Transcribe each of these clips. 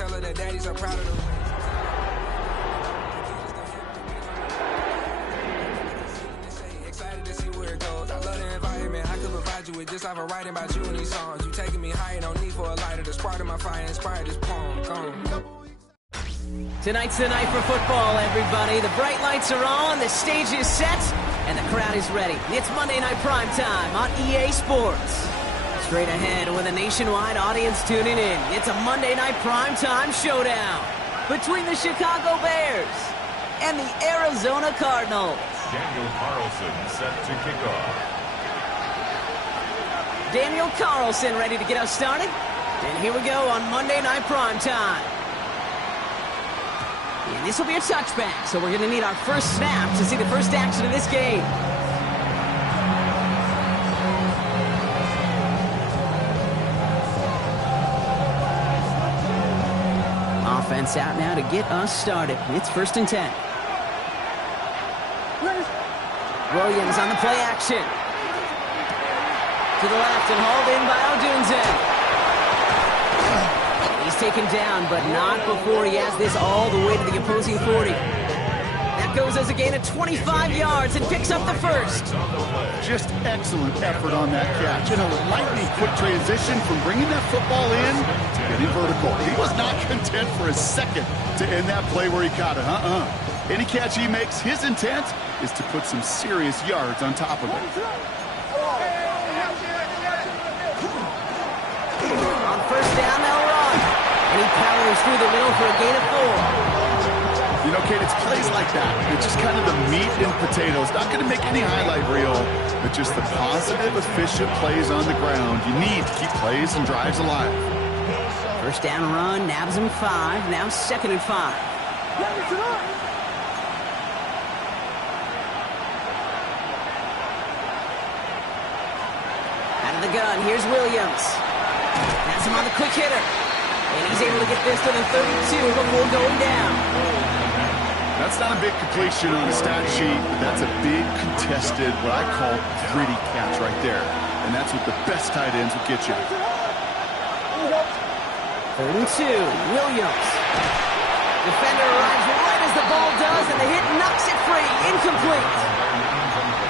tell her that daddy's so proud of the wins. Excited to see where it goes. I love the environment. I could provide you with just off of writing about you in these songs. You taking me higher, no need for a lighter. The spark of my fire inspired this poem. Gone. Tonight's the night for football, everybody. The bright lights are on, the stage is set, and the crowd is ready. It's Monday Night Primetime on EA Sports. Straight ahead with a nationwide audience tuning in. It's a Monday Night Primetime showdown between the Chicago Bears and the Arizona Cardinals. Daniel Carlson set to kick off. Daniel Carlson ready to get us started. And here we go on Monday Night Primetime. And this will be a touchback, so we're going to need our first snap to see the first action of this game. Offense out now to get us started. It's 1st and 10. Williams on the play action. To the left and hauled in by Odunze. He's taken down, but not before he has this all the way to the opposing 40. That goes as a gain of 25 yards and picks up the first. Just excellent effort on that catch. And a lightning quick transition from bringing that football in to getting vertical. He was not content for a second to end that play where he caught it. Any catch he makes, his intent is to put some serious yards on top of it. On 1st down, they'll run. And he powers through the middle for a gain of 4. You know, Kate, it's plays like that. It's just kind of the meat and potatoes. Not going to make any highlight reel, but just the positive, efficient plays on the ground. You need to keep plays and drives alive. 1st down run, nabs him 5. Now 2nd and 5. Out of the gun, here's Williams. That's him on the quick hitter. And he's able to get this to the 32 before going down. That's not a big completion on the stat sheet, but that's a big contested, what I call gritty catch right there. And that's what the best tight ends will get you. 3rd and 2, Williams. Defender arrives right as the ball does, and the hit knocks it free. Incomplete.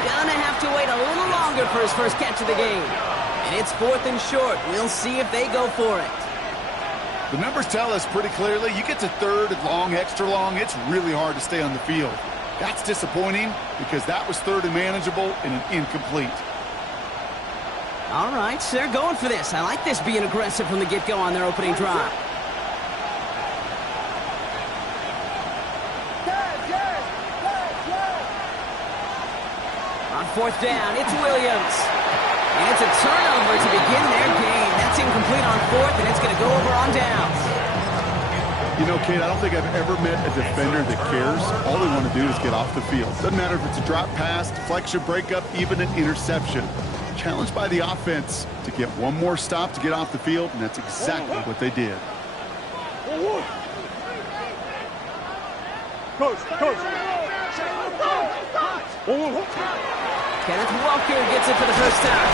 Gonna have to wait a little longer for his first catch of the game. And it's 4th and short. We'll see if they go for it. The numbers tell us pretty clearly, you get to 3rd and long, extra long, it's really hard to stay on the field. That's disappointing because that was 3rd and manageable and an incomplete. All right, so they're going for this. I like this being aggressive from the get-go on their opening drive. On 4th down, it's Williams. And it's a turnover to begin their game. That's incomplete on 4th, and it's going to go over on downs. You know, Kate, I don't think I've ever met a defender that cares. All they want to do is get off the field. Doesn't matter if it's a drop pass, deflection, breakup, even an interception. Challenged by the offense to get one more stop to get off the field, and that's exactly what they did. Kenneth Walker gets it for the first time.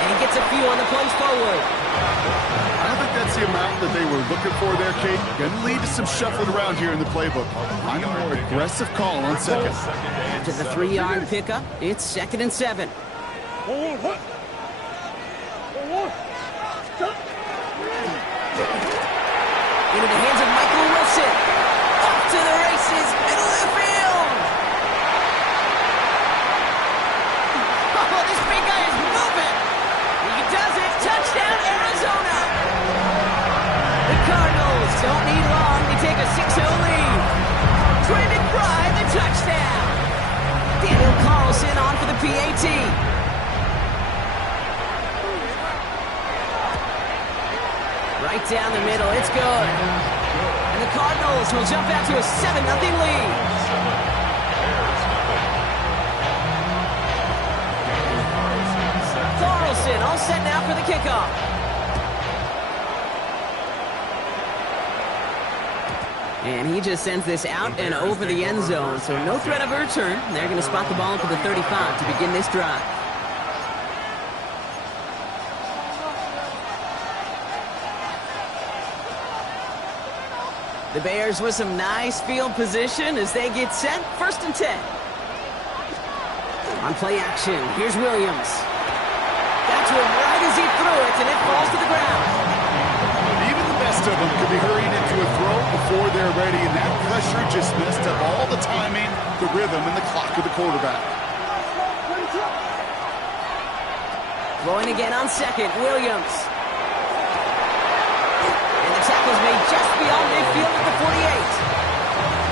And he gets a few on the plunge forward. I don't think that's the amount that they were looking for there, Kate. Going to lead to some shuffling around here in the playbook. Find a more aggressive call on 2nd. After the 3-yard pickup, it's 2nd and 7. Into the hands of Michael Wilson. Off to the races, middle of the field. Oh, this big guy is moving. He does it. Touchdown, Arizona. The Cardinals don't need long to take a 6-0 lead. Brandon Fry, the touchdown. Daniel Carlson on for the PAT. Right down the middle, it's good. And the Cardinals will jump out to a 7-0 lead. Carlson all set now for the kickoff. And he just sends this out and over the end zone, so no threat of a return. They're going to spot the ball for the 35 to begin this drive. The Bears with some nice field position as they get set. 1st and 10. On play action, here's Williams. Got to him right as he threw it, and it falls to the ground. Even the best of them could be hurried into a throw before they're ready, and that pressure just messed up all the timing, the rhythm, and the clock of the quarterback. Throwing again on 2nd, Williams. And the tackle's made just beyond midfield at the 48.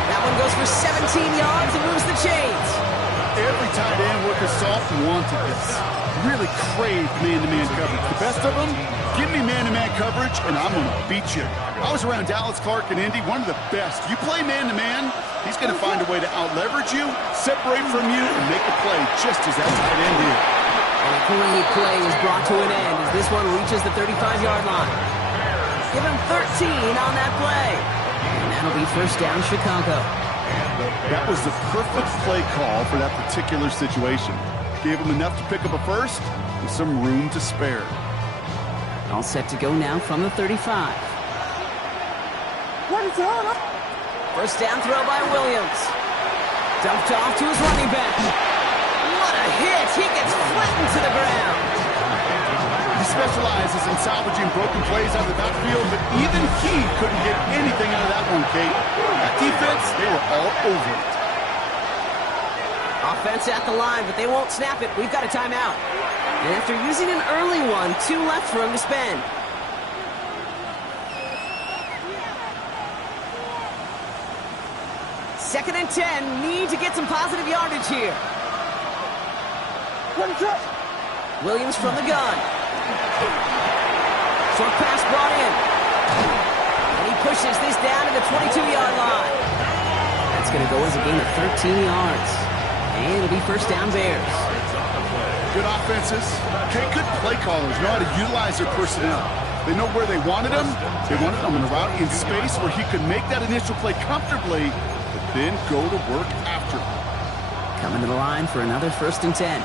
That one goes for 17 yards and moves the chains. Every tight end worth his salt wanted this. Really craved man-to-man coverage. The best of them, give me man-to-man coverage, and I'm going to beat you. I was around Dallas Clark and Indy, one of the best. You play man-to-man, he's going to find a way to out-leverage you, separate from you, and make a play just as that tight end did. And a great play is brought to an end as this one reaches the 35-yard line. Give him 13 on that play. And that'll be 1st down, Chicago. That was the perfect play call for that particular situation. Gave him enough to pick up a first with some room to spare. All set to go now from the 35. 1st down throw by Williams. Dumped off to his running back. What a hit! He gets flattened to the ground. He specializes in salvaging broken plays out of the backfield, but even he couldn't get anything out of that one, Kate. That defense, they were all over it. Offense at the line, but they won't snap it. We've got a timeout. And after using an early one, 2 left for him to spend. Second and 10, need to get some positive yardage here. Williams from the gun. Short pass brought in. And he pushes this down to the 22-yard line. That's going to go as a gain of 13 yards. And it'll be 1st down Bears. Good offenses. Okay, good play callers know how to utilize their personnel. They know where they wanted him. They wanted him in a route in space where he could make that initial play comfortably, but then go to work after. Coming to the line for another 1st and 10.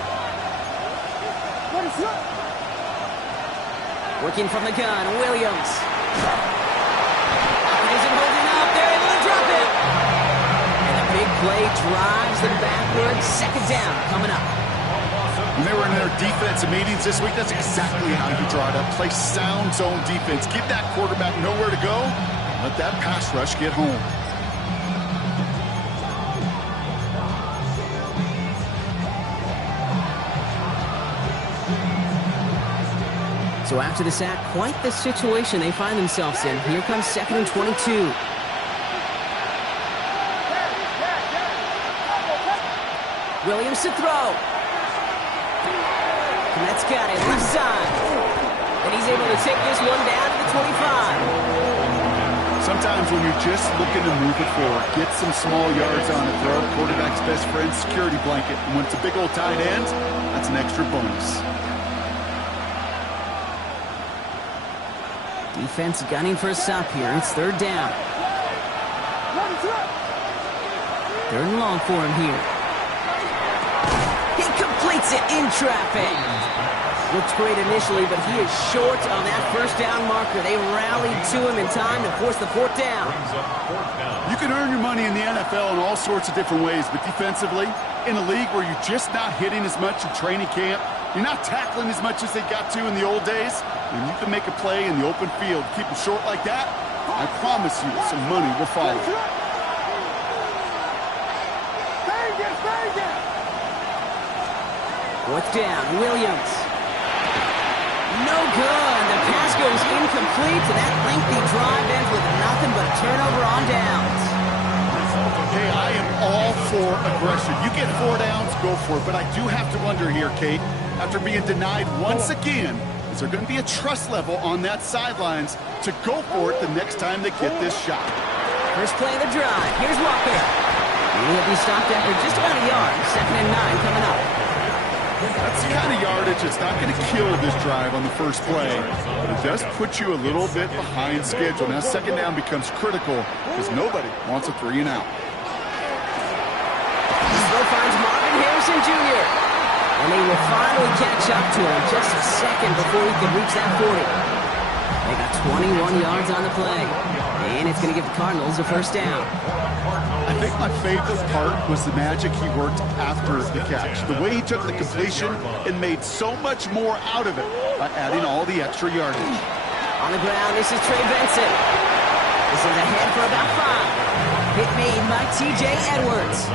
Working from the gun, Williams. He isn't holding up. They're able to drop it. And a big play drives them backwards. 2nd down coming up. When they were in their defensive meetings this week, that's exactly how you draw it up. Play sound zone defense. Give that quarterback nowhere to go. Let that pass rush get home. So after the sack, quite the situation they find themselves in. Here comes 2nd and 22. Williams to throw. That's got it, left side. And he's able to take this one down to the 25. Sometimes when you're just looking to move it forward, get some small yards on it, throw the quarterback's best friend security blanket. And when it's a big old tight end, that's an extra bonus. Defense gunning for a stop here. It's 3rd down. 3rd and long for him here. He completes it in traffic. Looks great initially, but he is short on that 1st down marker. They rallied to him in time to force the 4th down. You can earn your money in the NFL in all sorts of different ways, but defensively, in a league where you're just not hitting as much in training camp, you're not tackling as much as they got to in the old days, and you can make a play in the open field, keep it short like that, I promise you some money will follow. 4th down, Williams. No good. The pass goes incomplete, and that lengthy drive ends with nothing but a turnover on downs. Hey, I am all for aggression. You get 4 downs, go for it. But I do have to wonder here, Kate, after being denied once again, is there going to be a trust level on that sidelines to go for it the next time they get this shot? First play of the drive. Here's Walker. He'll be stopped after just about a yard. 2nd and 9 coming up. That's the kind of yardage that's not going to kill this drive on the first play, but it does put you a little bit behind schedule. Now 2nd down becomes critical because nobody wants a 3 and out. This throw finds Marvin Harrison Jr. And they will finally catch up to him just a second before he can reach that 40. They got 21 yards on the play. And And it's going to give the Cardinals a first down. I think my favorite part was the magic he worked after the catch. The way he took the completion and made so much more out of it by adding all the extra yardage. On the ground, this is Trey Benson. This is ahead for about 5. Hit made by T.J. Edwards.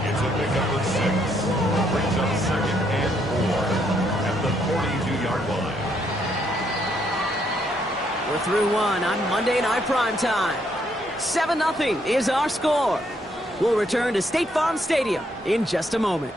It's a pickup of 6. Brings up 2nd and 4 at the 42-yard line. We're through 1 on Monday Night Primetime. 7-0 is our score. We'll return to State Farm Stadium in just a moment.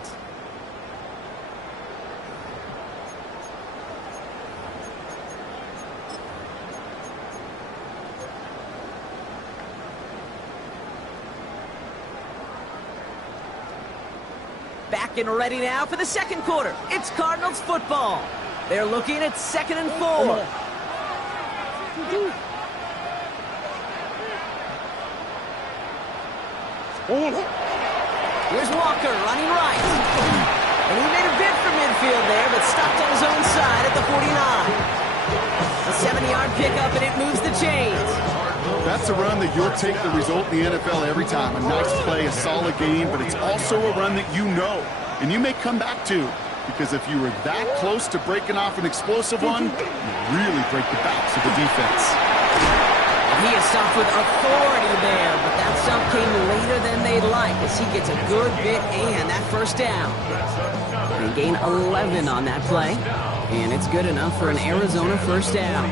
Back and ready now for the second quarter. It's Cardinals football. They're looking at 2nd and 4. Here's Walker running right. And he made a bid for midfield there, but stopped on his own side at the 49. A 7-yard pickup, and it moves the chains. That's a run that you'll take the result in the NFL every time. A nice play, a solid game, but it's also a run that you know, and you may come back to. Because if you were that close to breaking off an explosive one, you really break the backs of the defense. He is stopped with authority there, but that stop came later than they'd like as he gets a good bit and that first down. They gain 11 on that play, and it's good enough for an Arizona first down.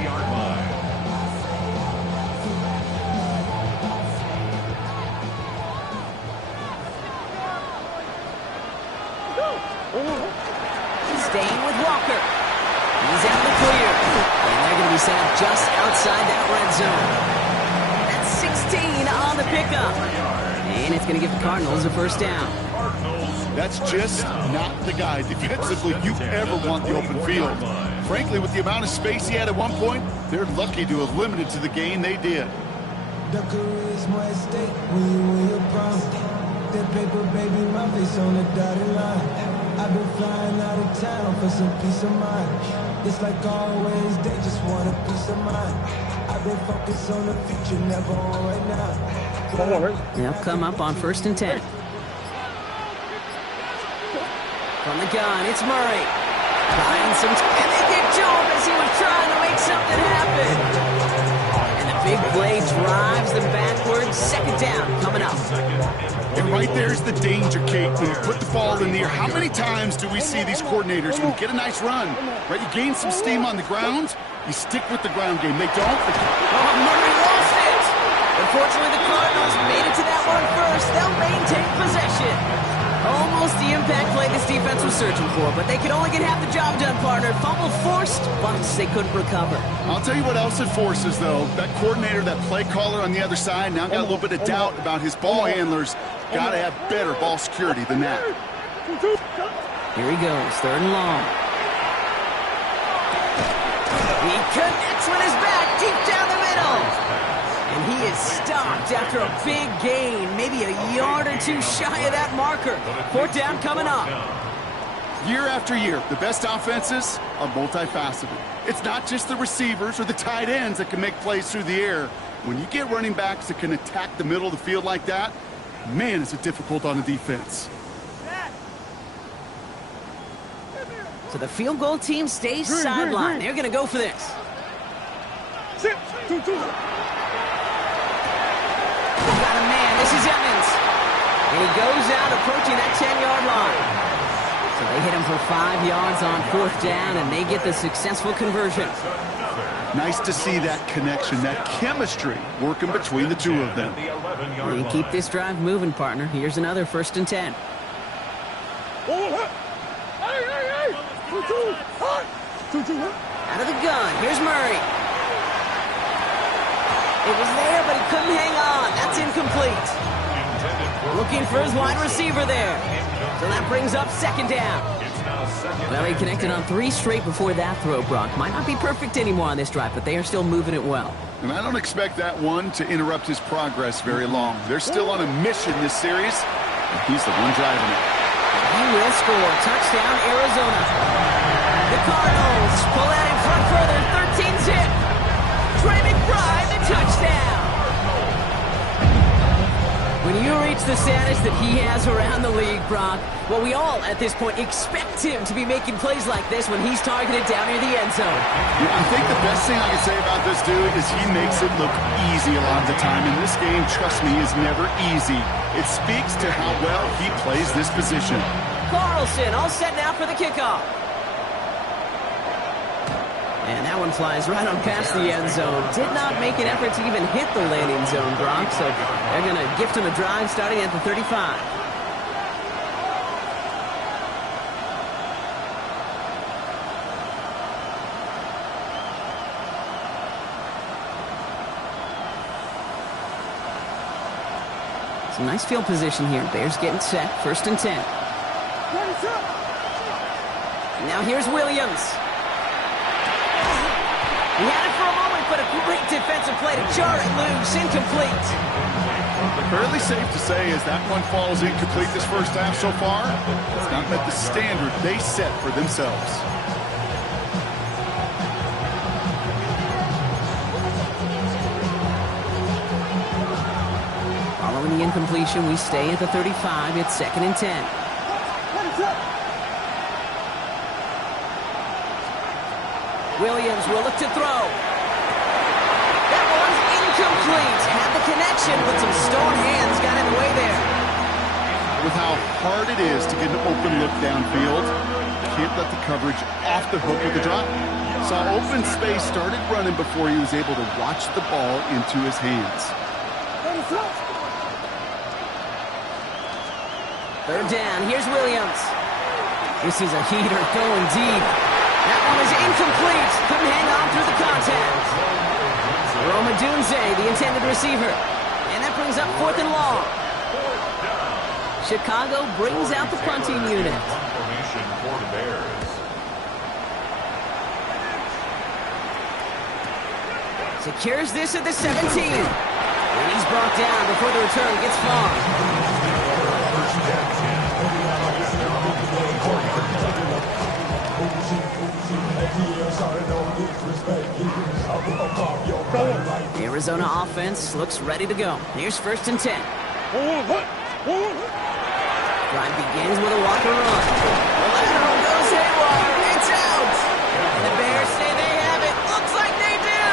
Staying with Walker. He's out the clear. And they're going to be set up just outside that red zone. That's 16 on the pickup. And it's going to give the Cardinals a first down. That's just not the guy defensively you ever want the open field. Frankly, with the amount of space he had at one point, they're lucky to have limited to the gain they did. The career is more at stake when you're proud. That paper, baby, my face on the dotted line. I've been flying out of town for some peace of mind. It's like always, they just want a peace of mind. I've been focused on the future, never on right now. They'll come up on 1st and 10. From the gun, it's Murray. Trying some, and they get to him as he was trying to make something happen. And the big play drives them backwards. 2nd down coming up. And right there's the danger, Kate, when you put the ball in the air. How many times do we see these coordinators, when you get a nice run, right, you gain some steam on the ground, you stick with the ground game. They don't. Oh, Murray lost it. Unfortunately, the Cardinals made it to that one first. They'll maintain possession. Almost the impact play this defense was searching for, but they could only get half the job done, partner. Fumble forced, once they couldn't recover. I'll tell you what else it forces, though. That coordinator, that play caller on the other side, now got a little bit of doubt about his ball handlers. Got to have better ball security than that. Here he goes, 3rd and long. He connects with his back deep down the middle. And he is stopped after a big gain, maybe a yard or 2 shy of that marker. 4th down coming up. Year after year, the best offenses are multifaceted. It's not just the receivers or the tight ends that can make plays through the air. When you get running backs that can attack the middle of the field like that, man, is it difficult on the defense. So the field goal team stays sidelined. They're going to go for this. Got a man. This is Evans. And he goes out approaching that 10-yard line. So they hit him for 5 yards on 4th down, and they get the successful conversion. Nice to see that connection, that chemistry working between the two of them. They keep this drive moving, partner. Here's another 1st and 10. Out of the gun. Here's Murray. It was there, but he couldn't hang on. That's incomplete. Looking for his wide receiver there. So that brings up 2nd down. Well, he connected on 3 straight before that throw, Brock. Might not be perfect anymore on this drive, but they are still moving it well. And I don't expect that one to interrupt his progress very long. They're still on a mission this series, and he's the one driving it. He will score. Touchdown, Arizona. The Cardinals pull out in front further. 13's hit. Trey McBride, the touchdown. When you reach the status that he has around the league, Brock, well, we all, at this point, expect him to be making plays like this when he's targeted down near the end zone. Yeah, I think the best thing I can say about this dude is he makes it look easy a lot of the time. And this game, trust me, is never easy. It speaks to how well he plays this position. Carlson all set now for the kickoff. And that one flies right on past the end zone. Did not make an effort to even hit the landing zone, Brock. So they're going to gift him a drive starting at the 35. Some nice field position here. Bears getting set. 1st and 10. Now here's Williams. He had it for a moment, but a great defensive play to jar it loose. Incomplete. Fairly safe to say as that one falls incomplete this first half so far. It's not met the standard they set for themselves. Following the incompletion, we stay at the 35. It's 2nd and 10. Williams will look to throw. That one's incomplete. Had the connection, but some stone hands got in the way there. With how hard it is to get an open look downfield, can't let the coverage off the hook with the drop. Saw open space, started running before he was able to watch the ball into his hands. 3rd down. Here's Williams. This is a heater going deep. That one is incomplete. Couldn't hang on through the contact. Rome Odunze, the intended receiver. And that brings up 4th and long. Chicago brings out the punting unit. Formation for the Bears. Secures this at the 17. And he's brought down before the return gets far. The Arizona offense looks ready to go. Here's 1st and 10. Drive begins with a Walker run. The lateral goes haywire. It's out. And the Bears say they have it. Looks like they do.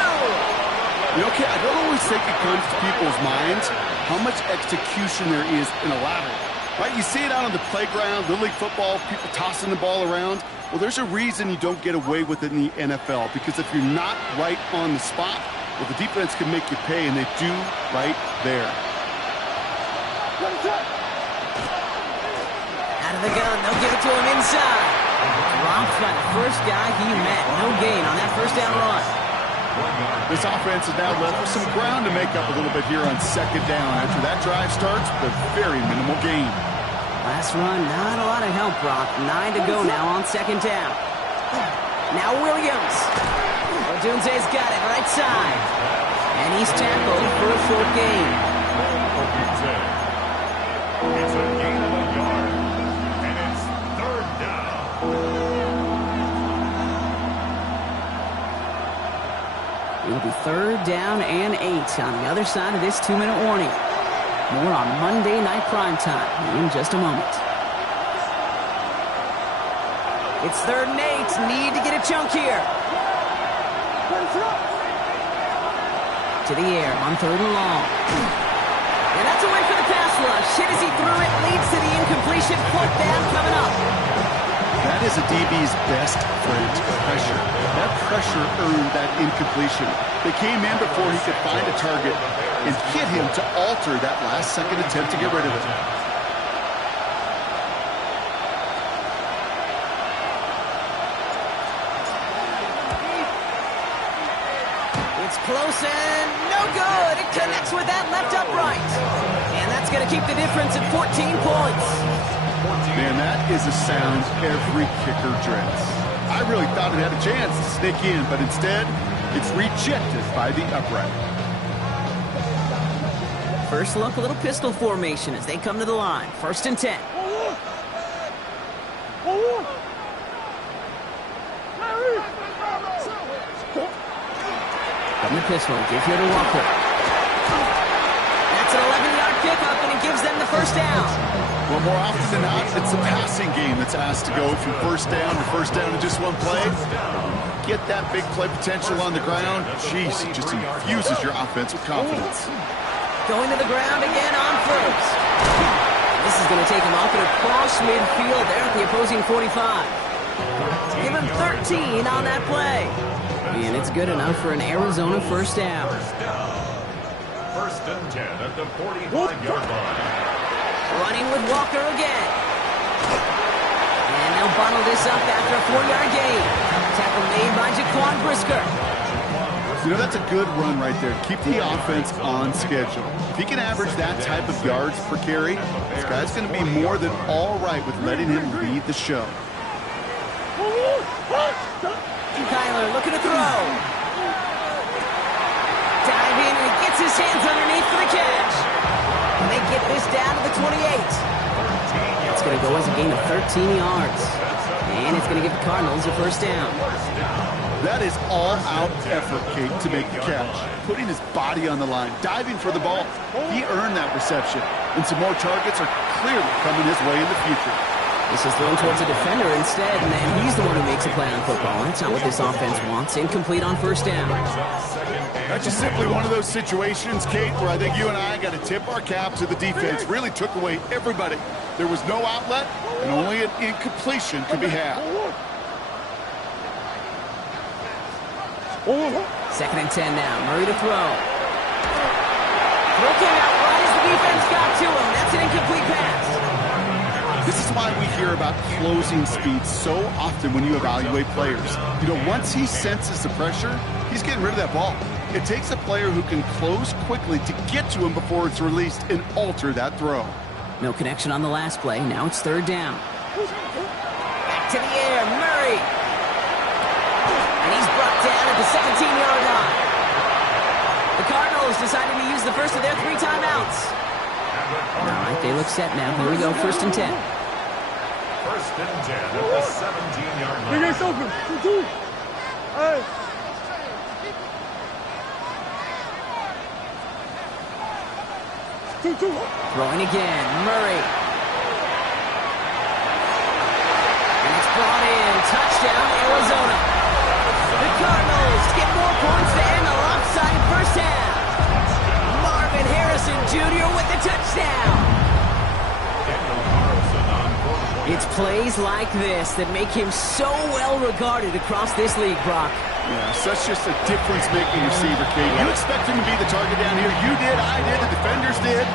You know, I don't always think it comes to people's minds how much execution there is in a lateral. Right? You see it out on the playground, Little League football, people tossing the ball around. Well, there's a reason you don't get away with it in the NFL, because if you're not right on the spot, well, the defense can make you pay, and they do right there. Out of the gun, they'll give it to him inside. Dropped by the first guy he met. No gain on that 1st down run. This offense is now left with some ground to make up a little bit here on 2nd down after that drive starts with a very minimal gain. Last run, not a lot of help, Brock. 9 to go now on 2nd down. Now Williams. Odunze's got it right side. And he's tackled for a short gain. It's a gain of a yard. And it's 3rd down. It'll be 3rd down and 8 on the other side of this 2-minute warning. More on Monday Night Primetime in just a moment. It's 3rd and 8. Need to get a chunk here. To the air on 3rd and long. And that's a win for the pass rush. Hit as he threw it. Leads to the incompletion. 4th down coming up. That is a DB's best friend, pressure. That pressure earned that incompletion. They came in before he could find a target and hit him to alter that last-second attempt to get rid of it. It's close and no good. It connects with that left upright. And that's going to keep the difference at 14 points. Man, that is a sound every kicker dreads. I really thought it had a chance to sneak in, but instead, it's rejected by the upright. First look, a little pistol formation as they come to the line. 1st and 10. From the pistol, give here to Walker. That's an 11-yard pickup, and it gives them the first down. Well, more often than not, it's the passing game that's asked to go from first down in just one play. Get that big play potential on the ground. Jeez, it just infuses your offense with confidence. Going to the ground again on first. This is going to take him off and across midfield there at the opposing 45. Give him 13 on that play. And it's good enough for an Arizona first down. First and 10 at the 45-yard line. Running with Walker again. And they'll bottle this up after a 4-yard gain. Tackle made by Jaquan Brisker. You know, that's a good run right there. Keep the offense on schedule. If he can average that type of yards per carry, this guy's going to be more than all right with letting him lead the show. Kyler looking to throw. Dive in, and he gets his hands underneath for the catch. And they get this down to the 28. It's going to go as a gain of 13 yards. And it's going to give the Cardinals a first down. That is all-out effort, Kate, to make the catch. Putting his body on the line, diving for the ball. He earned that reception. And some more targets are clearly coming his way in the future. This is thrown towards a defender instead, and he's the one who makes a play on football. That's not what this offense wants. Incomplete on first down. That's just simply one of those situations, Kate, where I think you and I got to tip our cap to the defense. Really took away everybody. There was no outlet, and only an incompletion could be had. Second and 10 now. Murray to throw. Throw came out right as the defense got to him. That's an incomplete pass. This is why we hear about closing speed so often when you evaluate players. You know, once he senses the pressure, he's getting rid of that ball. It takes a player who can close quickly to get to him before it's released and alter that throw. No connection on the last play. Now it's third down. Back to the air. Murray. And he's brought down at the 17-yard line. The Cardinals decided to use the first of their 3 timeouts. All right, they look set now. Here we go, first and 10. First and 10 at the 17-yard line. Throwing again, Murray. And it's brought in. Touchdown, Arizona. The Cardinals get more points to end the lopsided first half. Marvin Harrison Jr. with the touchdown. It's plays like this that make him so well regarded across this league, Brock. Yeah, such just a difference-making receiver, Kate. You expect him to be the target down here. You did, I did, the defenders did.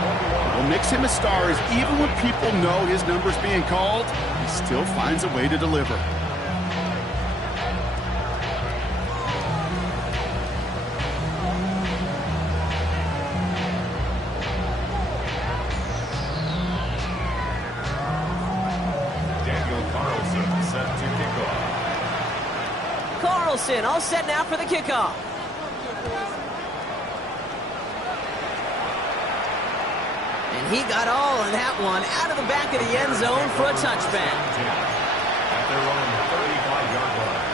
What makes him a star is even when people know his number's being called, he still finds a way to deliver. Carlson all set now for the kickoff. And he got all of that one out of the back of the end zone for a touchback. At their own 35-yard line.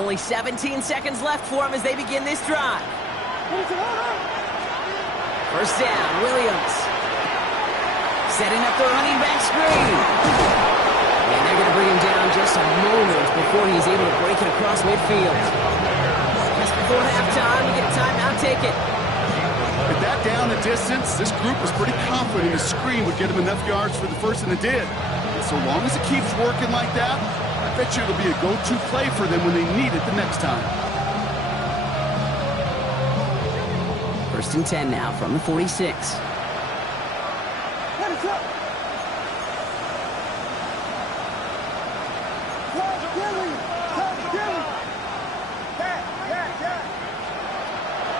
Only 17 seconds left for him as they begin this drive. First down, Williams. Setting up the running back screen. And they're going to bring him down just a moment before he's able to break it across midfield. Just before halftime, you get a timeout, take it. With that down the distance, this group was pretty confident the screen would get him enough yards for the first, and it did. And so long as it keeps working like that, I bet you it'll be a go-to play for them when they need it the next time. First and 10 now from the 46.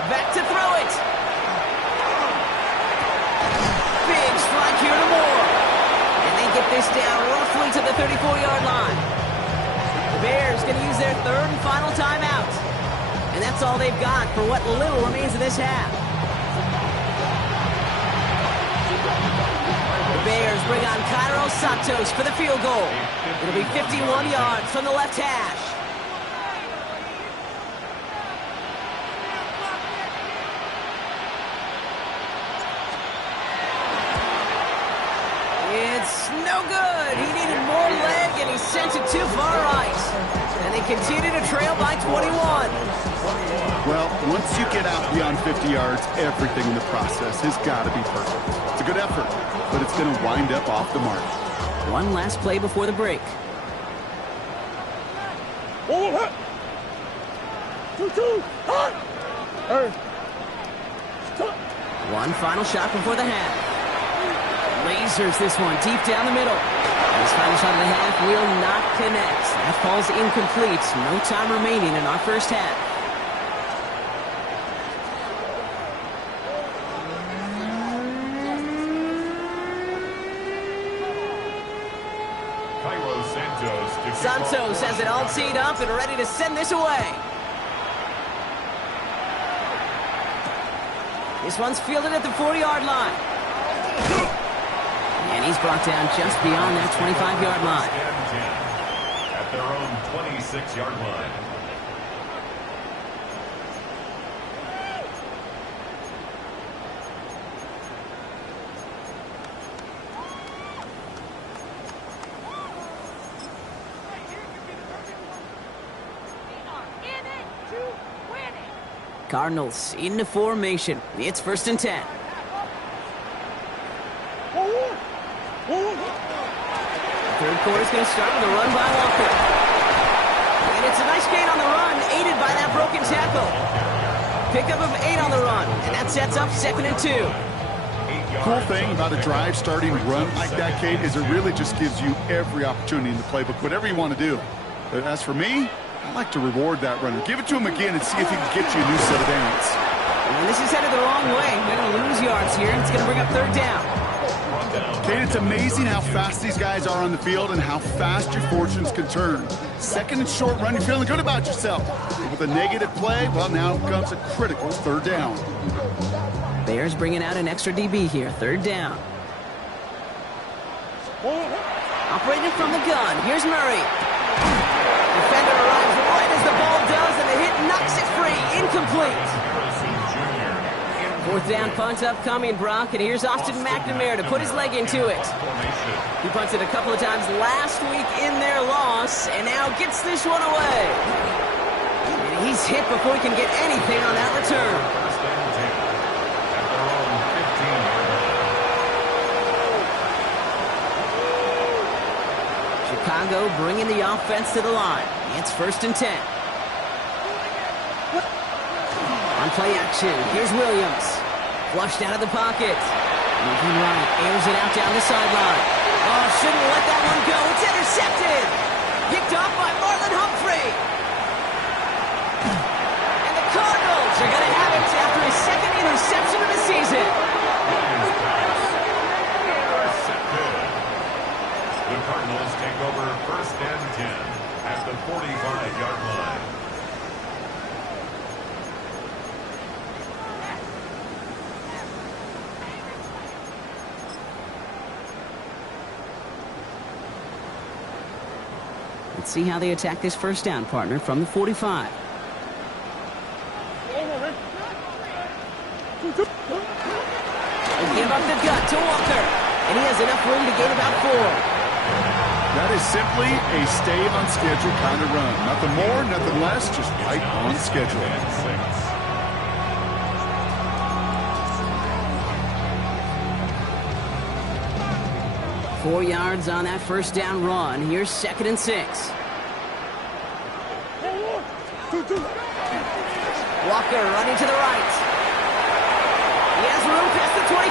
Back to throw it. Big strike here to Moore. And they get this down roughly to the 34-yard line. The Bears going to use their third and final timeout. And that's all they've got for what little remains of this half. The Bears bring on Cairo Santos for the field goal. It'll be 51 yards from the left hash. No good. He needed more leg, and he sent it too far right. And they continue to trail by 21. Well, once you get out beyond 50 yards, everything in the process has got to be perfect. It's a good effort, but it's going to wind up off the mark. One last play before the break. One final shot before the half. Lasers this one deep down the middle. This final shot of the half will not connect. That falls incomplete. No time remaining in our first half. Santos has it all teed up and ready to send this away. This one's fielded at the 40-yard line. And he's brought down just beyond that 25-yard line. At their own 26-yard line. Cardinals into formation. It's 1st and 10. Third quarter's going to start with a run by Walker. And it's a nice gain on the run, aided by that broken tackle. Pickup of 8 on the run, and that sets up 2nd and 2. Cool thing about a drive starting run like that, Kate, is it really just gives you every opportunity in the playbook, whatever you want to do. But as for me, I like to reward that runner. Give it to him again and see if he can get you a new set of downs. And this is headed the wrong way. They're going to lose yards here, and it's going to bring up 3rd down. Kate, it's amazing how fast these guys are on the field and how fast your fortunes can turn. 2nd and short run, you're feeling good about yourself. But with a negative play, well, now comes a critical 3rd down. Bears bringing out an extra DB here. 3rd down. Operating from the gun. Here's Murray. Defender arrives right as the ball does, and the hit knocks it free. Incomplete. 4th down punt upcoming, Brock, and here's Austin McNamara to put his leg into it. He punted a couple of times last week in their loss, and now gets this one away. And he's hit before he can get anything on that return. Chicago bringing the offense to the line. It's 1st and 10. On play action, here's Williams. Flushed out of the pocket. Moving right, airs it out down the sideline. Oh, shouldn't let that one go. It's intercepted. Picked off by Marlon Humphrey. And the Cardinals are going to have it after his 2nd interception of the season. The Cardinals take over 1st and 10 at the 45-yard line. Let's see how they attack this 1st down, partner, from the 45. They give up the gut to Walker, and he has enough room to gain about 4. That is simply a stay-on-schedule kind of run. Nothing more, nothing less, just right on schedule. 4 yards on that 1st down run. Here's 2nd and 6. Walker running to the right. He has room past the 25.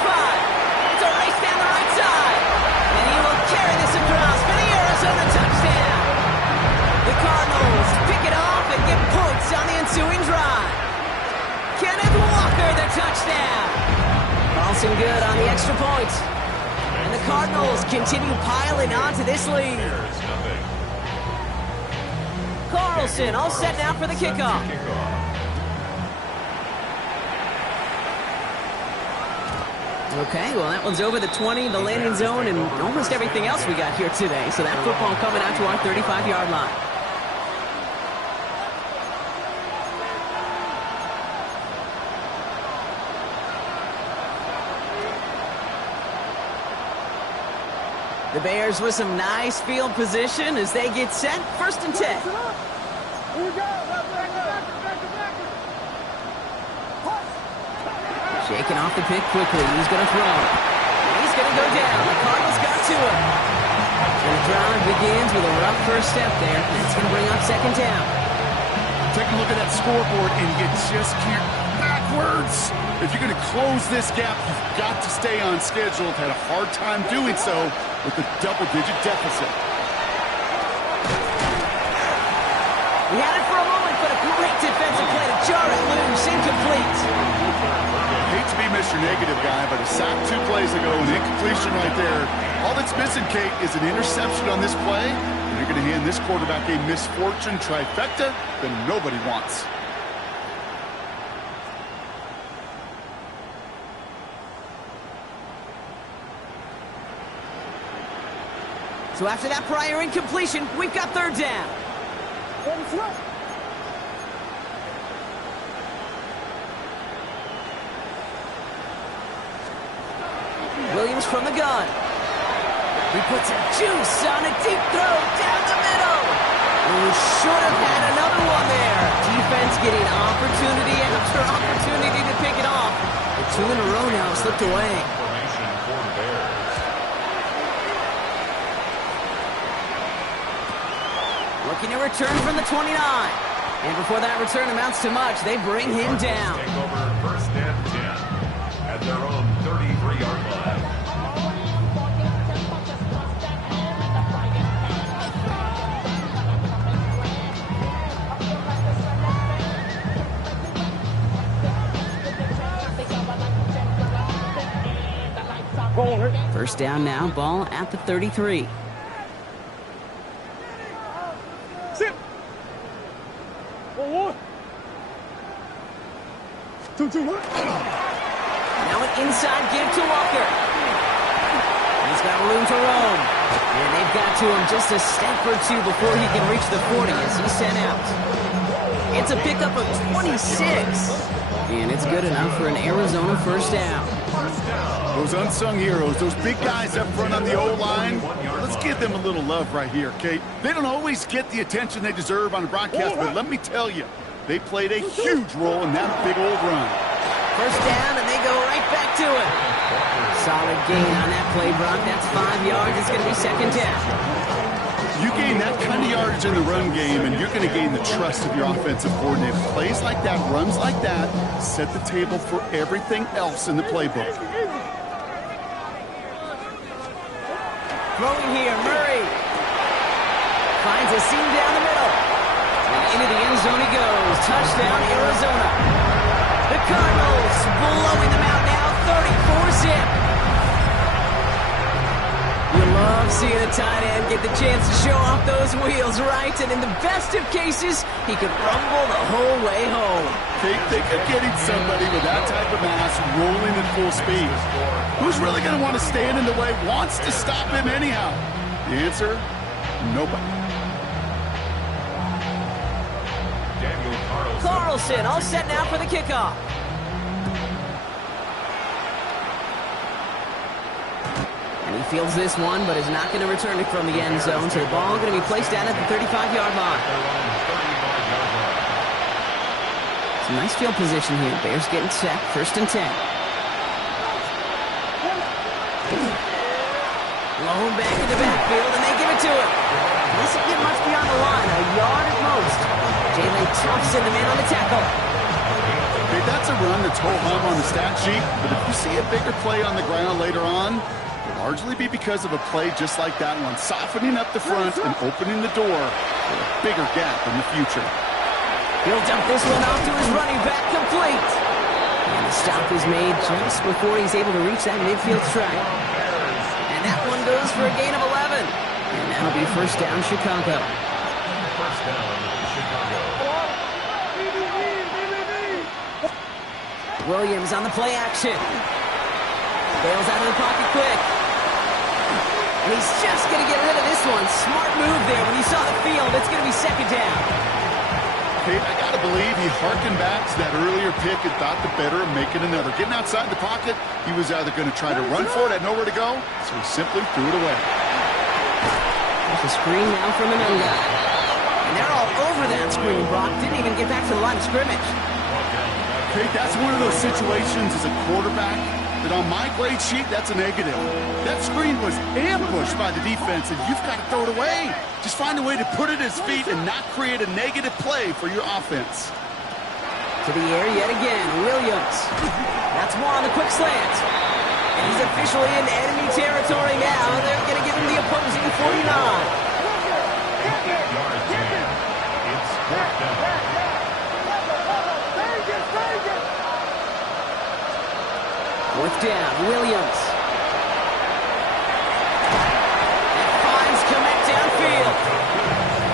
It's a race down the right side. And he will carry this across for the Arizona touchdown. The Cardinals pick it off and get points on the ensuing drive. Kenneth Walker, the touchdown. Carlson good on the extra point. And the Cardinals continue piling onto this lead. Carlson all set now for the kickoff. Okay, well, that one's over the 20, the landing zone, and almost everything else we got here today. So that football coming out to our 35-yard line. The Bears with some nice field position as they get set. 1st and 10. Shaking off the pick quickly. He's going to throw. He's going to go down. The Cardinals got to him. And the drive begins with a rough first step there. That's going to bring up 2nd down. Take a look at that scoreboard, and you just can't backwards. If you're going to close this gap, you've got to stay on schedule. Had a hard time doing so with a double-digit deficit. We had it for a moment, but a great defensive play to jar it loose. Incomplete. Hate to be Mr. Negative guy, but a sack 2 plays ago, an incompletion right there. All that's missing, Kate, is an interception on this play. And you're going to hand this quarterback a misfortune trifecta that nobody wants. So after that prior incompletion, we've got 3rd down. Williams from the gun. He puts some juice on a deep throw down the middle. Who should have had another one there. Defense getting opportunity after opportunity to pick it off. The 2 in a row now slipped away. Formation for the Bears. Looking to return from the 29. And before that return amounts to much, they bring him down. Take over 1st and 10 at their own 33-yard line. First down now, ball at the 33. Now an inside give to Walker. He's got room to roam. And they've got to him just a step or 2 before he can reach the 40 as he's sent out. It's a pickup of 26. And it's good enough for an Arizona 1st down. Those unsung heroes, those big guys up front on the O-line, let's give them a little love right here, Kate. They don't always get the attention they deserve on a broadcast, but let me tell you, they played a huge role in that big old run. 1st down, and they go right back to it. Solid gain on that play, Brock. That's 5 yards. It's going to be 2nd down. You gain that kind of yardage in the run game, and you're going to gain the trust of your offensive coordinator. Plays like that, runs like that, set the table for everything else in the playbook. Throwing here, Murray. Finds a seam down the middle. And into the end zone he goes. Touchdown, Arizona. The Cardinals blowing them out now, 34-zip. You love seeing a tight end get the chance to show off those wheels, right? And in the best of cases, he could rumble the whole way home. Think of getting somebody with that type of mass rolling at full speed. Who's really going to want to stand in the way, wants to stop him anyhow? The answer, nobody. Carlson all set now for the kickoff. And he fields this one, but is not going to return it from the end zone. So the ball going to be placed down at the 35-yard line. Some nice field position here. Bears getting set. 1st and 10. Blown back in the backfield, and they give it to him. Doesn't get much beyond the line, a yard at most. Jalen Thompson, the man on the tackle. Okay, that's a run that's ho-hum on the stat sheet, but if you see a bigger play on the ground later on, it'll largely be because of a play just like that one, softening up the front and opening the door for a bigger gap in the future. He'll dump this one off to his running back, complete. And the stop is made just before he's able to reach that midfield strike. And that one goes for a gain of 11. And that'll be 1st down, Chicago. 1st down, Chicago. Williams on the play action. Bails out of the pocket quick. And he's just going to get rid of this one. Smart move there when he saw the field. It's going to be 2nd down. Hey, I got to believe he harkened back to that earlier pick and thought the better of making another. Getting outside the pocket, he was either going to try to run for it, had nowhere to go, so he simply threw it away. The screen now from Anunga. And they're all over that screen, Brock. Didn't even get back to the line of scrimmage. Okay, that's one of those situations as a quarterback that on my grade sheet, that's a negative. That screen was ambushed by the defense, and you've got to throw it away. Just find a way to put it at his feet and not create a negative play for your offense. To the air yet again, Williams. That's one on the quick slant. And he's officially in enemy territory now. They're going to give him the opposing 49. It's fourth down. Fourth down, Williams. And finds Kmet downfield.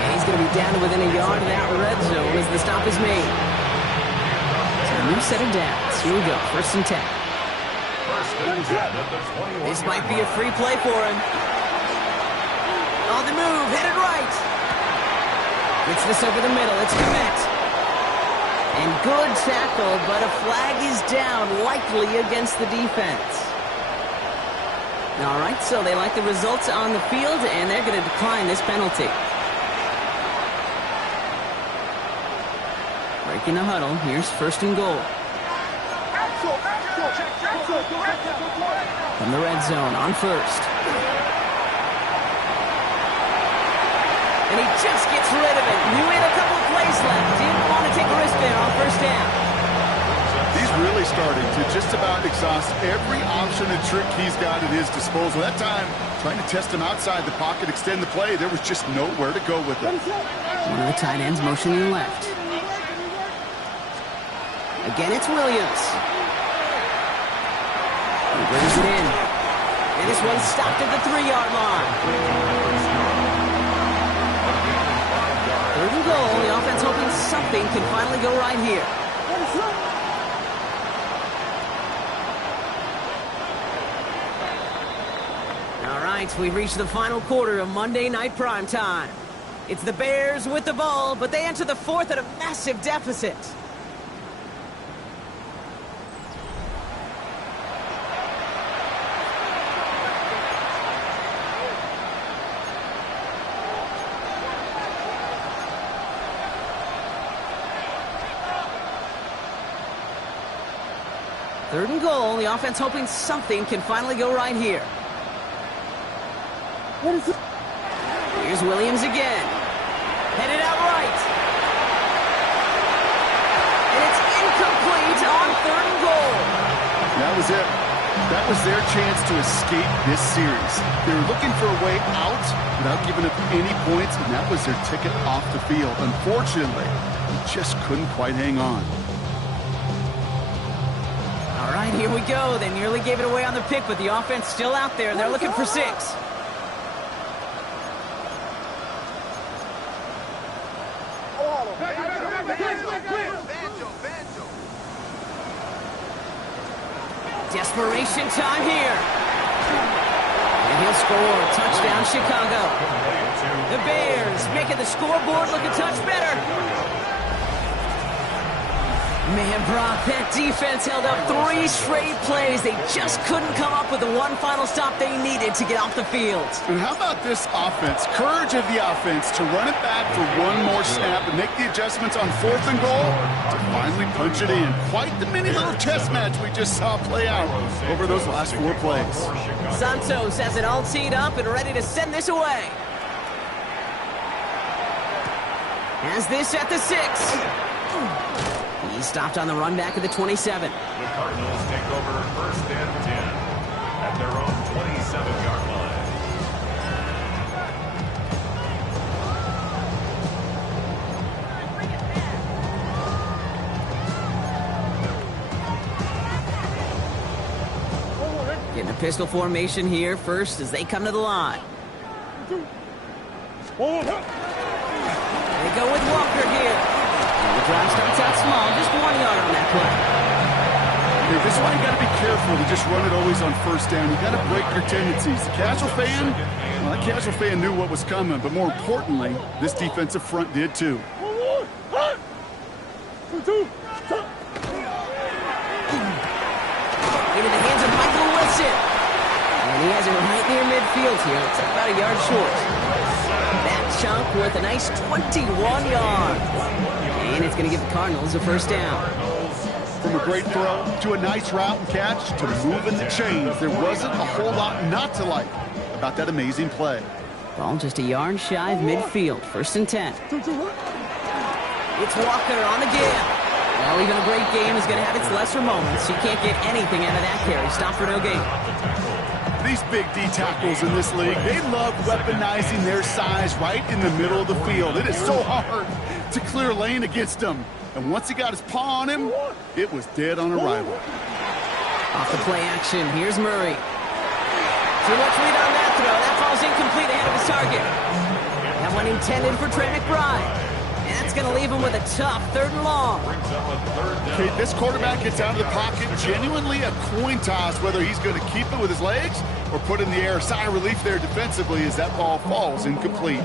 And he's going to be down to within a yard of that red zone as the stop is made. So a new set of downs. Here we go, 1st and 10. First and 10 at the 21. This might be a free play for him. On the move, headed right. Gets this over the middle, it's Kmet. And good tackle, but a flag is down, likely against the defense. All right, so they like the results on the field, and they're going to decline this penalty. Breaking the huddle, here's 1st and goal. From the red zone on 1st. And he just gets rid of it. Knew he had a couple of plays left. Didn't want to take a risk there on 1st down. He's really starting to just about exhaust every option and trick he's got at his disposal. That time, trying to test him outside the pocket, extend the play, there was just nowhere to go with it. One of the tight ends motioning left. Again, it's Williams. He brings it in. And this one's stopped at the 3-yard line. 3rd and goal. The offense hoping something can finally go right here. All right, we've reached the final quarter of Monday Night Primetime. It's the Bears with the ball, but they enter the 4th at a massive deficit. Third and goal. The offense hoping something can finally go right here. Here's Williams again. Headed out right. And it's incomplete on 3rd and goal. That was it. That was their chance to escape this series. They were looking for a way out without giving up any points, and that was their ticket off the field. Unfortunately, they just couldn't quite hang on. All right, here we go. They nearly gave it away on the pick, but the offense still out there, and they're looking for 6. Desperation time here. And he'll score. Touchdown, Chicago. The Bears making the scoreboard look a touch better. Man, Brock, that defense held up 3 straight plays. They just couldn't come up with the one final stop they needed to get off the field. And how about this offense? Courage of the offense to run it back for one more snap and make the adjustments on 4th and goal to finally punch it in. Quite the mini little chess match we just saw play out over those last 4 plays. Santos has it all teed up and ready to send this away. Has this at the 6. He stopped on the run back at the 27. The Cardinals take over 1st and 10 at their own 27-yard line. Getting a pistol formation here first as they come to the line. They go with Walker here. The drive starts out small, just 1 yard on that play. Hey, this is why you got to be careful to just run it always on 1st down. You got to break your tendencies. The casual fan, well, that casual fan knew what was coming, but more importantly, this defensive front did too. Into the hands of Michael Wilson. And he has it right near midfield here. It's about a yard short. worth a nice 21 yards. And it's going to give the Cardinals a first down. From a great throw to a nice route and catch to moving the chains, there wasn't a whole lot not to like about that amazing play. Ball just a yard shy of midfield. First and 10. It's Walker on the give. Well, even a great game is going to have its lesser moments. You can't get anything out of that carry. Stop for no gain. These big D tackles in this league, they love weaponizing their size right in the middle of the field. It is so hard to clear lane against them. And once he got his paw on him, it was dead on arrival. Off the play action, here's Murray. Too much lead on that throw. That falls incomplete ahead of his target. That one intended for Trey McBride. And that's going to leave him with a tough 3rd and long. Okay, this quarterback gets out of the pocket, genuinely a coin toss whether he's going to keep it with his legs or put it in the air. Sigh of relief there defensively as that ball falls incomplete.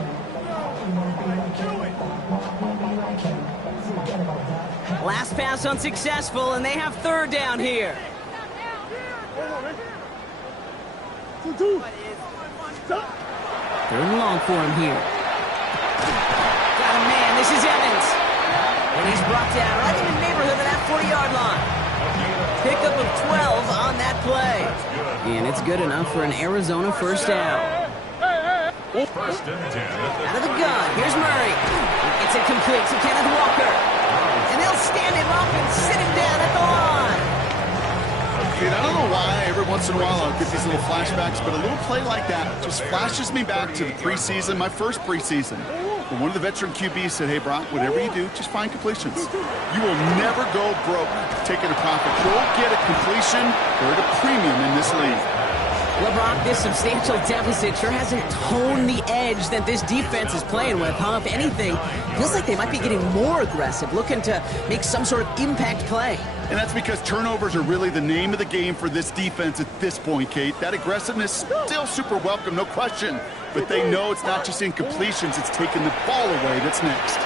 Last pass unsuccessful, and they have 3rd down here. 3rd and long for him here. Got a man, this is Evans. And he's brought down right in the neighborhood of that 40-yard line. Pickup of 12 on that play. And it's good enough for an Arizona first down. First and 10. Out of the gun, here's Murray. It's incomplete to Kenneth Walker. And they'll stand him up and sit him down at the line. Dude, I don't know why every once in a while I'll get these little flashbacks, but a little play like that just flashes me back to the preseason, my first preseason. When one of the veteran QBs said, hey, Brock, whatever you do, just find completions. You will never go broke taking a profit. Go get a completion. They're at a premium in this league. Well, Brock, this substantial deficit sure hasn't toned the edge that this defense is playing with, huh? If anything, feels like they might be getting more aggressive, looking to make some sort of impact play. And that's because turnovers are really the name of the game for this defense at this point, Kate. That aggressiveness still super welcome, no question. But they know it's not just incompletions, it's taking the ball away that's next.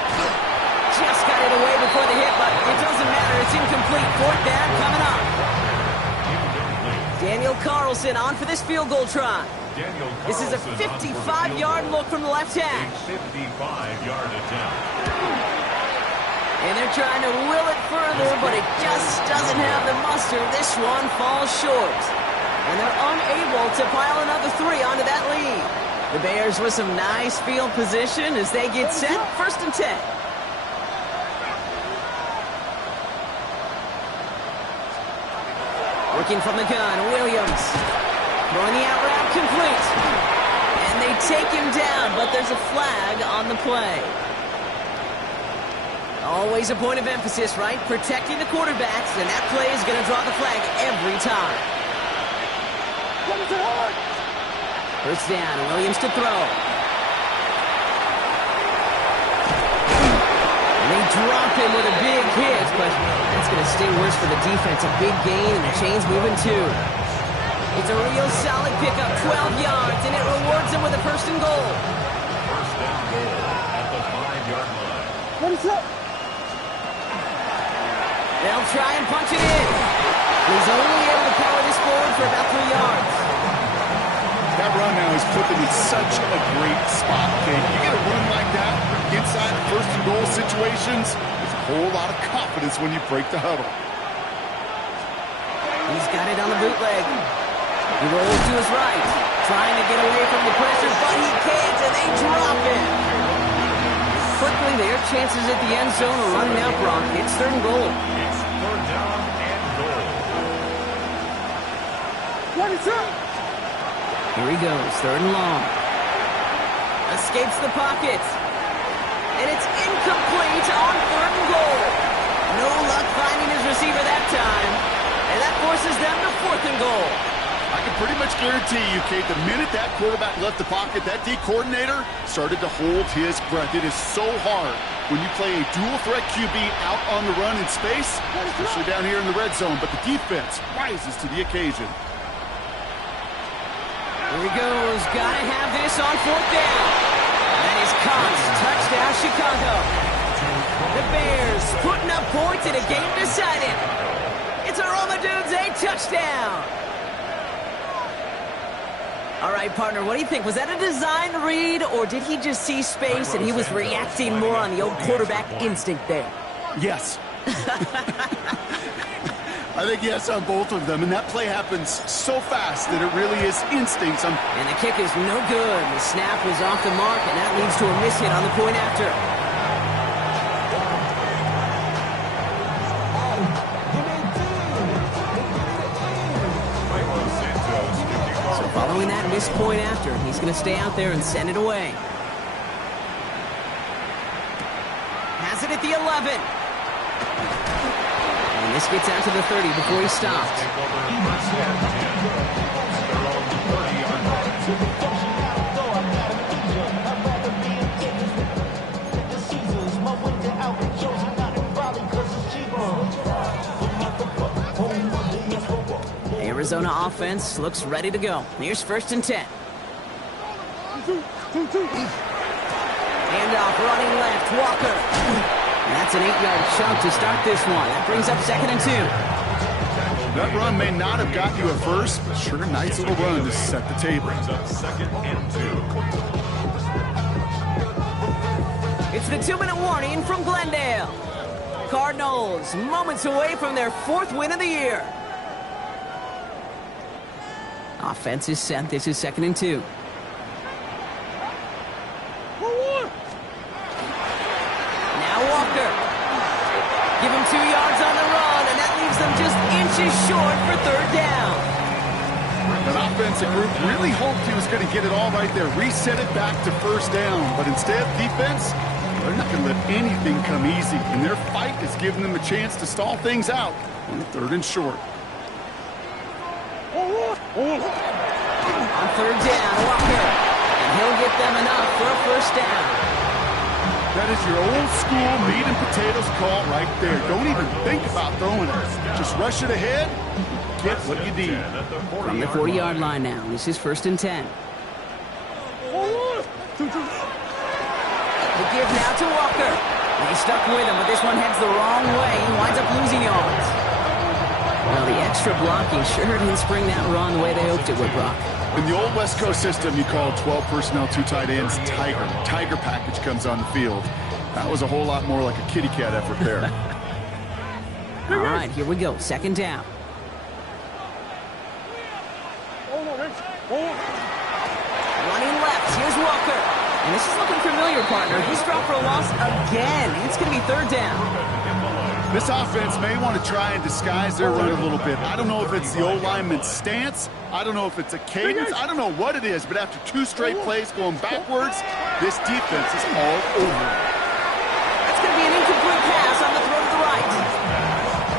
Just got it away before the hit, but it doesn't matter. It's incomplete. 4th down coming up. Daniel Carlson on for this field goal try. This is a 55-yard look from the left hash. 55-yard attempt. And they're trying to will it further, but it just doesn't have the muster. This one falls short. And they're unable to pile another 3 onto that lead. The Bears with some nice field position as they get set. 1st and 10. Working from the gun, Williams. Throwing the out route complete. And they take him down, but there's a flag on the play. Always a point of emphasis, right? Protecting the quarterbacks, and that play is going to draw the flag every time. First down, Williams to throw. And they drop him with a big hit, but that's going to stay worse for the defense. A big gain, and the chain's moving too. It's a real solid pickup, 12 yards, and it rewards them with a 1st and goal. First down goal at the 5-yard line. What is up? They'll try and punch it in. He's only able to power this forward for about 3 yards. That run now is put them in such a great spot, Kate. You get a run like that inside 1st and goal situations, there's a whole lot of confidence when you break the huddle. He's got it on the bootleg. He rolls to his right, trying to get away from the pressure, but he can't, and they drop it. Quickly, their chances at the end zone are running out, Brock. It's 3rd and goal. It's 3rd down and goal. What is up? Here he goes, 3rd and long. Escapes the pocket. And it's incomplete on 3rd and goal. No luck finding his receiver that time. And that forces them to 4th and goal. I can pretty much guarantee you, Kate, the minute that quarterback left the pocket, that D coordinator started to hold his breath. It is so hard when you play a dual-threat QB out on the run in space, especially down here in the red zone, but the defense rises to the occasion. Here he goes. Gotta have this on 4th down. That is caught. Touchdown, Chicago. The Bears putting up points in a game decided. It's a Roma Dudes, a touchdown. All right, partner, what do you think? Was that a design read, or did he just see space and he was reacting more on the old quarterback instinct there? Yes. I think yes on both of them, and that play happens so fast that it really is instincts. And the kick is no good. The snap was off the mark, and that leads to a miss hit on the point after. So following that missed point after, he's going to stay out there and send it away. Has it at the 11. And this gets out to the 30 before he stops. Arizona offense looks ready to go. Here's 1st and 10. Handoff running left, Walker. And that's an 8-yard chunk to start this one. That brings up 2nd and 2. That run may not have got you at first, but sure, nice little run to set the table. Brings up 2nd and 2. It's the 2-minute warning from Glendale. Cardinals moments away from their 4th win of the year. Offense is set. This is 2nd and 2. Now Walker. Give him 2 yards on the run, and that leaves them just inches short for 3rd down. That offensive group really hoped he was going to get it all right there, reset it back to 1st down. But instead, defense, they're not going to let anything come easy. And their fight is giving them a chance to stall things out on 3rd and short. On 3rd down, Walker. And he'll get them enough for a 1st down. That is your old school meat and potatoes call right there. Don't even think about throwing it. Just rush it ahead, get what you need. From the 40-yard line now. This is 1st and 10. The give now to Walker. They stuck with him, but this one heads the wrong way. He winds up losing yards. Well, the extra blocking sure didn't spring that run the way they hoped it would, Brock. In the old West Coast system, you call 12 personnel, 2 tight ends, Tiger. Tiger package comes on the field. That was a whole lot more like a kitty cat effort there. All right, here we go. 2nd down. Running left. Here's Walker. And this is looking familiar, partner. He's dropped for a loss again. It's going to be 3rd down. This offense may want to try and disguise their run a little bit. I don't know if it's the O-lineman's stance. I don't know if it's a cadence. I don't know what it is, but after 2 straight plays going backwards, this defense is all over. That's going to be an incomplete pass on the throw to the right.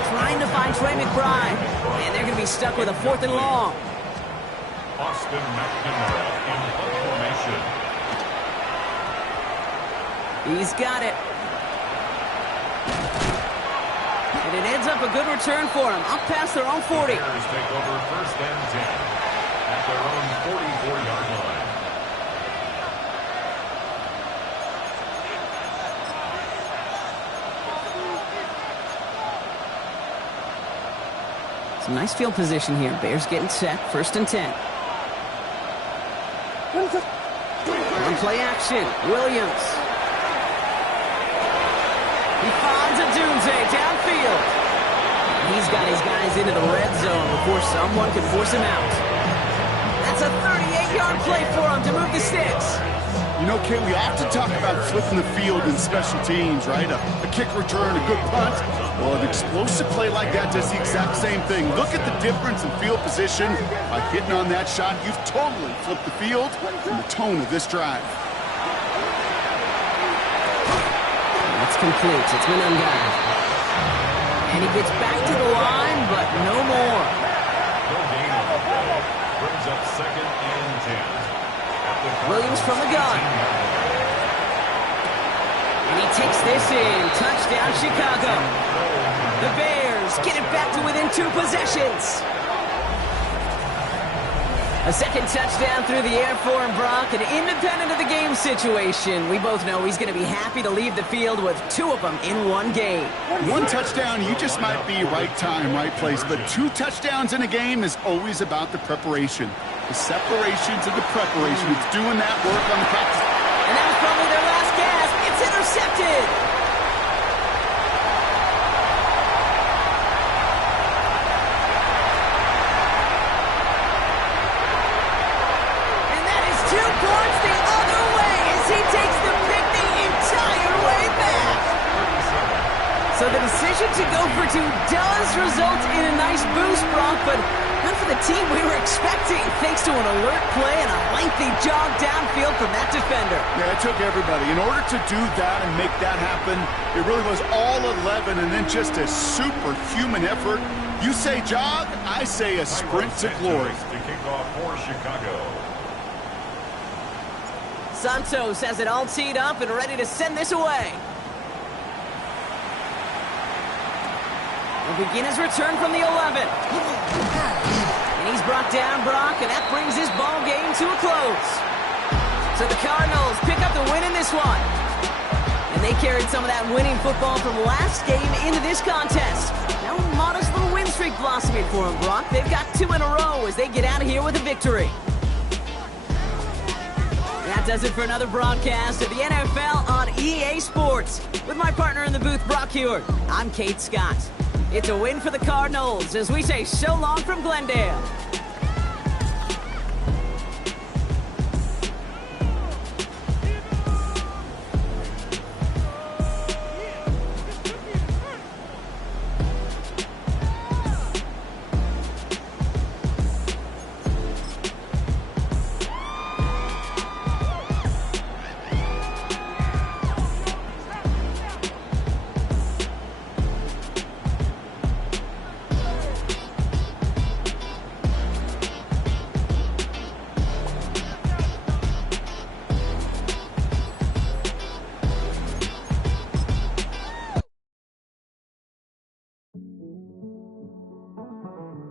Trying to find Trey McBride. And they're going to be stuck with a 4th and long. Austin McNamara in punt formation. He's got it. And it ends up a good return for him. Up past their own 40. Bears take over 1st and 10 at their own 44-yard line. Some nice field position here. Bears getting set. 1st and 10. On play action. Williams. He finds a Dunze downfield. He's got his guys into the red zone before someone can force him out. That's a 38-yard play for him to move the sticks. You know, Kay, we often talk about flipping the field in special teams, right? A kick return, a good punt. Well, an explosive play like that does the exact same thing. Look at the difference in field position. By hitting on that shot, you've totally flipped the field and the tone of this drive. That's complete. It's Menunga. And he gets back to the line, but no more. No gain on the play. Brings up 2nd and 10. Williams from the gun. And he takes this in. Touchdown, Chicago. The Bears get it back to within 2 possessions. A second touchdown through the air for him, Brock. And independent of the game situation, we both know he's going to be happy to leave the field with 2 of them in one game. 1 touchdown, you just might be right time, right place. But 2 touchdowns in a game is always about the preparation. The separation to the preparation. It's doing that work on the practice. And that was probably their last gasp. It's intercepted. And that is 2 points the other way as he takes the pick the entire way back. So the decision to go for 2 does result in a nice boost, Brock, but not for the team we were expecting, thanks to an alert play and a lengthy jog downfield from that defender. Yeah, it took everybody. In order to do that and make that happen, it really was all 11 and then just a superhuman effort. You say jog, I say a sprint to glory. To kick off for Chicago. Santos has it all teed up and ready to send this away. He'll begin his return from the 11. And he's brought down, Brock, and that brings his ball game to a close. So the Cardinals pick up the win in this one. And they carried some of that winning football from last game into this contest. Now a modest little win streak blossoming for them, Brock. They've got 2 in a row as they get out of here with a victory. That does it for another broadcast of the NFL on EA Sports. With my partner in the booth, Brock Huard, I'm Kate Scott. It's a win for the Cardinals as we say so long from Glendale.